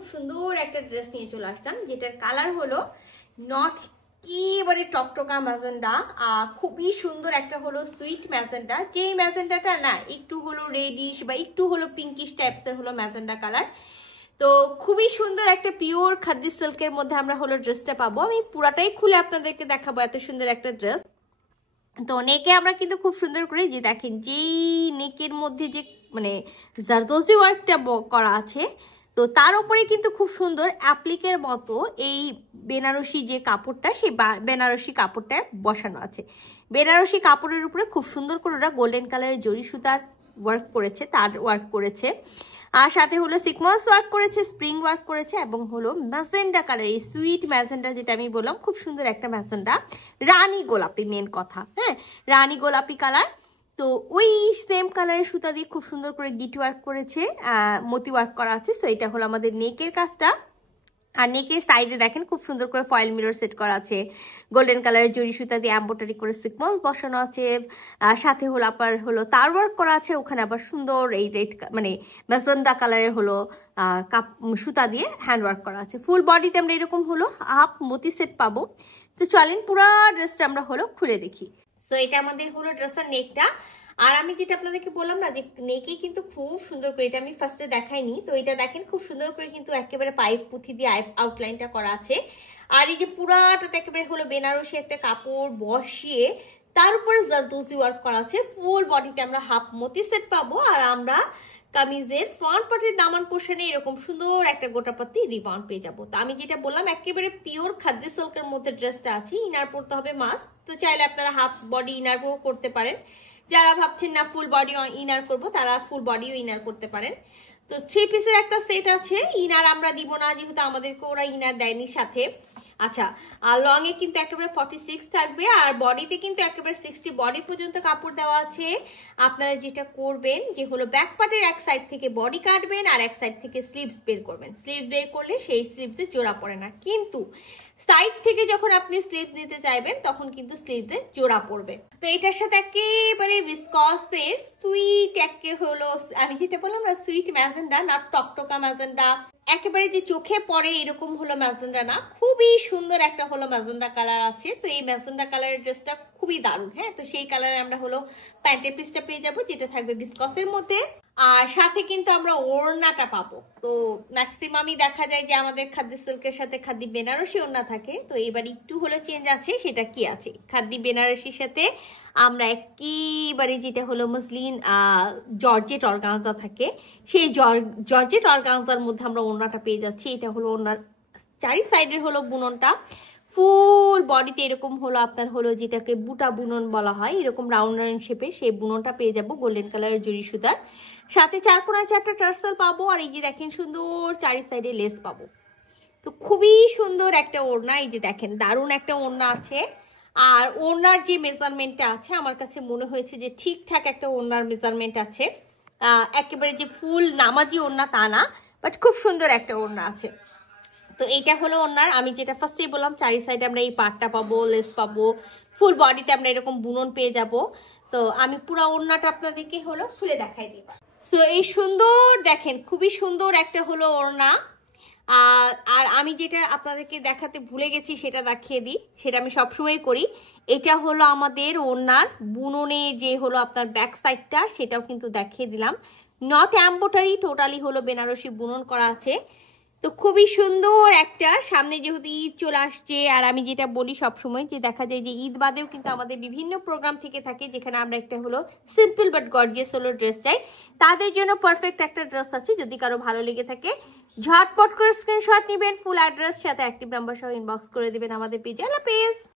খুব সুন্দর একটা ড্রেস নিয়ে চলে আসলাম, যেটার কালার হলো নট একেবারে টকটকা ম্যাজেন্ডা, খুবই সুন্দর একটা হলো সুইট ম্যাজেন্ডা, যেই ম্যাজেন্ডাটা না একটু হলো রেডিশ বা একটু হলো পিঙ্কিশ টাইপসের হলো ম্যাজেন্ডা কালার। তো খুবই সুন্দর একটা পিওর খাদি সিল্কের মধ্যে আমরা হলো ড্রেসটা পাবো। আমি পুরাটাই খুলে আপনাদেরকে দেখাবো, এত সুন্দর একটা ড্রেস। তো নেকে আমরা কিন্তু খুব সুন্দর করে যে দেখেন যেই নেকের মধ্যে যে মানে জারদোজি ওয়ার্কটা করা আছে, তো তার উপরে কিন্তু খুব সুন্দর অ্যাপ্লিকের মতো এই বেনারসি যে কাপড়টা, সেই বেনারসি কাপড়টা বসানো আছে। বেনারসি কাপড়ের উপরে খুব সুন্দর করে ওরা গোল্ডেন কালারের জরি সুতার ওয়ার্ক করেছে, তার ওয়ার্ক করেছে, আর সাথে হলো সিকোয়েন্স ওয়ার্ক করেছে, স্প্রিং ওয়ার্ক করেছে, এবং হলো ম্যাজেন্ডা কালার, এই সুইট ম্যাজেন্ডা যেটা আমি বললাম, খুব সুন্দর একটা ম্যাজেন্ডা, রানী গোলাপি মেন কথা, হ্যাঁ রানী গোলাপি কালার। তো ওই সেম কালারের সুতা দিয়ে খুব সুন্দর করে গিট ওয়ার্ক করেছে, মতি ওয়ার্ক করা আছে। সো এটা হলো আমাদের নেকের কাজটা। আর নেকের সাইডে দেখেন খুব সুন্দর করে ফয়েল মিরর সেট করা আছে, গোল্ডেন কালারের জরি সুতা দিয়ে এমব্রয়ডারি করে সিকোয়েন্স বসানো আছে, সাথে হলো আপনার হলো তার ওয়ার্ক করা আছে, ওখানে আবার সুন্দর এই রেড মানে ম্যাজেন্ডা কালারের হলো সুতা দিয়ে হ্যান্ড ওয়ার্ক করা আছে। ফুল বডিতে আমরা এরকম হলো হাফ মতি সেট পাবো। তো চলেন পুরো ড্রেসটা আমরা হলো খুলে দেখি। তো এটা আমাদের হলো ড্রেসের নেকটা। আর আমি যেটা আপনাদেরকে বললাম না যে নেকে কিন্তু খুব সুন্দর করে, এটা আমি ফার্স্টে দেখাইনি, তো এটা দেখেন খুব সুন্দর করে কিন্তু একেবারে পাইপ পুঁথি দিয়ে আউটলাইনটা করা আছে। আর এই যে পুরাটাতে একেবারে হলো বেনারসি একটা কাপড় বসিয়ে তার উপরে জারদোজি ওয়ার্ক করা আছে। ফুল বডিতে আমরা হাফ মতি সেট পাবো। আর আমরা কামিজের ফ্রন্ট পার্টের দামান পোর্শনে এরকম সুন্দর একটা গোটাপাতি রিবন পেয়ে যাবো। তো আমি যেটা বললাম একেবারে পিওর খাদ্য সিল্কের মধ্যে ড্রেসটা আছে, ইনার পরতে হবে মাস্ট। তো চাইলে আপনারা হাফ বডি ইনারও করতে পারেন, যারা ভাবছেন না ফুল বডি ইনার করব তারা ফুল বডিও ইনার করতে পারেন। তো 3 পিসের একটা সেট আছে, ইনার আমরা দিব না যেহেতু আমাদেরকে ওরা ইনার দেয়নি সাথে। আচ্ছা, আর লং এ কিন্তু একেবারে 46 থাকবে, আর বডিতে কিন্তু একেবারে 60 বডি পর্যন্ত কাপড় দেওয়া আছে। আপনারা যেটা করবেন যে হলো ব্যাক পার্টের এক সাইড থেকে বডি কাটবেন আর এক সাইড থেকে স্লিভস বের করবেন। স্লিভ বের করলে সেই স্লিভসে জোড়া পড়ে না, কিন্তু সাইড থেকে যখন আপনি স্লিভ নিতে চাইবেন তখন কিন্তু স্লিভসে জোড়া পড়বে। তো এটার সাথে একেবারে ভিসকসের সুইট একে হলো, আমি যেটা বললাম না সুইট ম্যাজেন্ডা, না টকটকা ম্যাজেন্ডা, একেবারে যে চোখে পড়ে এরকম হলো ম্যাজেন্ডা না, খুবই সুন্দর একটা হলো ম্যাজেন্ডা কালার আছে। তো এই ম্যাজেন্ডা কালারের ড্রেসটা খুবই দারুণ। হ্যাঁ, তো সেই কালারে আমরা হলো প্যান্টের পিসটা পেয়ে যাবো, যেটা থাকবে ভিসকসের মধ্যে। আর সাথে কিন্তু আমরা ওড়নাটা পাবো। তো ম্যাক্সিমামই দেখা যায় যে আমাদের খাদ্য সিল্কের সাথে খাদ্য বেনারসি ওড়না থাকে, তো এবার একটু হলো চেঞ্জ আছে। সেটা কি আছে, খাদ্য বেনারসির সাথে আমরা একেবারে যেটা হলো মসলিন জর্জেট অর্গানজা থাকে, সেই জর্জেট অর্গানজার মধ্যে আমরা ওড়নাটা পেয়ে যাচ্ছি। এটা হলো ওড়নার চারি সাইডের হলো বুননটা, ফুল বডিতে এরকম হলো আপনার হলো যেটাকে বুটা বুনন বলা হয়, এরকম রাউন্ড রাউন্ড শেপে সেই বুননটা পেয়ে যাবো গোল্ডেন কালারের জরি সুতার সাথে। 4 কোণায় 4টা টার্সেল পাবো, আর এই যে দেখেন সুন্দর চারি সাইডে লেস পাবো। তো খুবই সুন্দর একটা ওড়না, এই যে দেখেন দারুণ একটা ওড়না আছে। আর ওড়নার যে মেজারমেন্টটা আছে আমার কাছে মনে হয়েছে যে ঠিকঠাক একটা ওড়নার মেজারমেন্ট আছে, একেবারে যে ফুল নামাজি ওড়না তা না, বাট খুব সুন্দর একটা ওড়না আছে। তো এইটা হলো ওড়নার, আমি যেটা ফার্স্টেই বললাম চারি সাইডে আমরা এই পাটটা পাবো, লেস পাবো, ফুল বডিতে আমরা এরকম বুনন পেয়ে যাব। তো আমি পুরো ওড়নাটা আপনাদেরকে হলো খুলে দেখাই দিব। তো এই সুন্দর দেখেন খুবই সুন্দর একটা হলো ওড়না। আর আমি যেটা আপনাদেরকে দেখাতে ভুলে গেছি সেটা দেখিয়ে দিই, সেটা আমি সবসময় করি। এটা হলো আমাদের ওড়নার বুননে যে হলো আপনার ব্যাক সাইডটা, সেটাও কিন্তু দেখিয়ে দিলাম। নট এমব্রয়ডারি, টোটালি হলো বেনারসি বুনন করা আছে। তো খুবই সুন্দর একটা, সামনে যেহেতু ঈদ চলে আসছে, আর আমি যেটা বলি সবসময় যে দেখা যায় যে ঈদ বাদেও কিন্তু আমাদের বিভিন্ন প্রোগ্রাম থেকে থাকে যেখানে আমরা একটা হলো সিম্পল বাট গর্জিয়াস হলো ড্রেস চাই, তাদের জন্য পারফেক্ট একটা ড্রেস আছে। যদি কারো ভালো লেগে থাকে ঝটপট করে স্ক্রিনশট নেবেন, ফুল অ্যাড্রেস সাথে অ্যাক্টিভ নাম্বার সহ ইনবক্স করে দিবেন আমাদের পেজে। আল্লাহ হাফেজ।